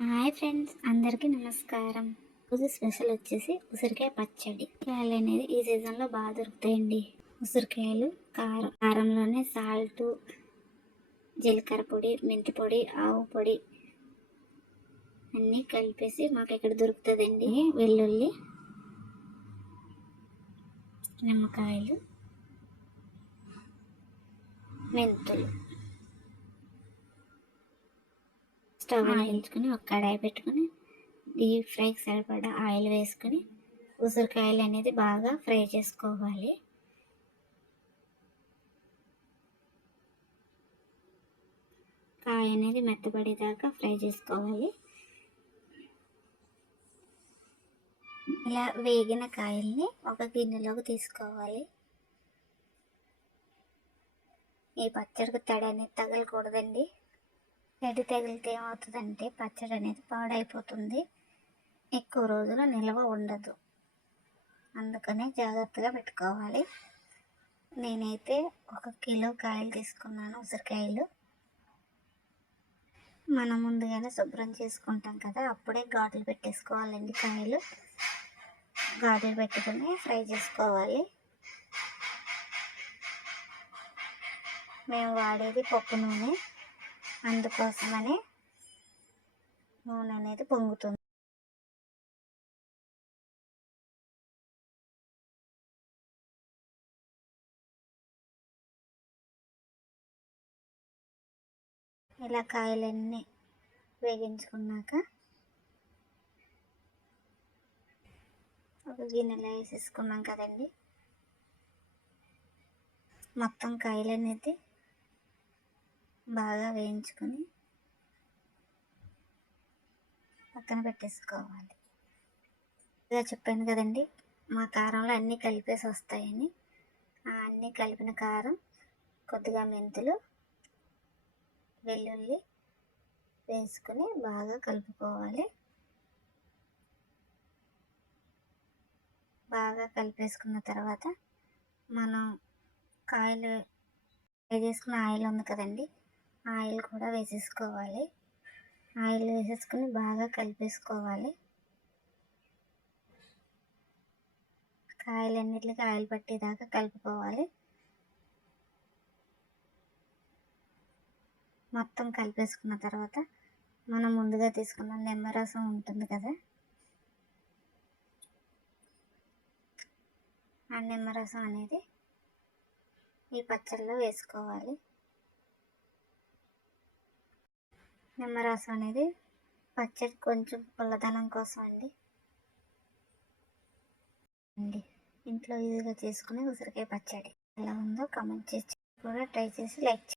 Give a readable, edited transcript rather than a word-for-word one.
Hi friends, అందరికీ నమస్కారం. రోజు స్పెషల్ వచ్చేసి ఉసిరికాయ పచ్చడి. ఉసిరికాయలు అనేది ఈ సీజన్లో బాగా దొరుకుతాయండి. ఉసిరికాయలు కారంలోనే సాల్ట్, జీలకర్ర పొడి, మెంతి పొడి, ఆవు పొడి అన్నీ కలిపేసి మాకు ఇక్కడ దొరుకుతుందండి. వెల్లుల్లి, నిమ్మకాయలు, మెంతులు. స్టవ్ వెలిగించుకొని ఒక కడాయి పెట్టుకుని డీప్ ఫ్రైకి సరిపడా ఆయిల్ వేసుకొని ఉసిరికాయలు అనేది బాగా ఫ్రై చేసుకోవాలి. కాయ అనేది మెత్తపడేదాకా ఫ్రై చేసుకోవాలి. ఇలా వేగిన కాయల్ని ఒక గిన్నెలోకి తీసుకోవాలి. ఈ పచ్చడికి తడి అనేది తగలకూడదండి. తడి తగిలితే ఏమవుతుందంటే పచ్చడి అనేది పాడైపోతుంది, ఎక్కువ రోజులు నిల్వ ఉండదు. అందుకనే జాగ్రత్తగా పెట్టుకోవాలి. నేనైతే 1 కిలో కాయలు తీసుకున్నాను, ఉసిరికాయలు. మనం ముందుగానే శుభ్రం చేసుకుంటాం కదా, అప్పుడే ఘాటులు పెట్టేసుకోవాలండి. కాయలు ఘాటులు పెట్టుకుని ఫ్రై చేసుకోవాలి. మేము వాడేది పప్పు నూనె, అందుకోసమనే నూనె అనేది పొంగుతుంది. ఇలా కాయలన్నీ వేగించుకున్నాక ఒక గిన్నెలో వేసేసుకున్నాం కదండి. మొత్తం కాయలు అనేది బాగా వేయించుకొని పక్కన పెట్టేసుకోవాలి. ఇలా చెప్పాను కదండి, మా కారంలో అన్నీ కలిపేసి వస్తాయని. అన్నీ కలిపిన కారం, కొద్దిగా మెంతులు, వెల్లుల్లి వేసుకుని బాగా కలుపుకోవాలి. బాగా కలిపేసుకున్న తర్వాత మనం కాయలు ఫ్రై చేసుకున్న ఆయిల్ ఉంది కదండి, ఆయిల్ కూడా వేసేసుకోవాలి. ఆయిల్ వేసేసుకుని బాగా కలిపేసుకోవాలి. కాయలన్నిటికీ ఆయిల్ పట్టేదాకా కలుపుకోవాలి. మొత్తం కలిపేసుకున్న తర్వాత మనం ముందుగా తీసుకున్న నిమ్మరసం ఉంటుంది కదా, ఆ నిమ్మరసం అనేది ఈ పచ్చడిలో వేసుకోవాలి. నిమ్మరసం అనేది పచ్చడి కొంచెం పుల్లదనం కోసం అండి. ఇంట్లో ఈజీగా చేసుకునే ఉసిరికాయ పచ్చడి ఎలా ఉందో కామెంట్ చేసి కూడా ట్రై చేసి లైక్ చేయండి.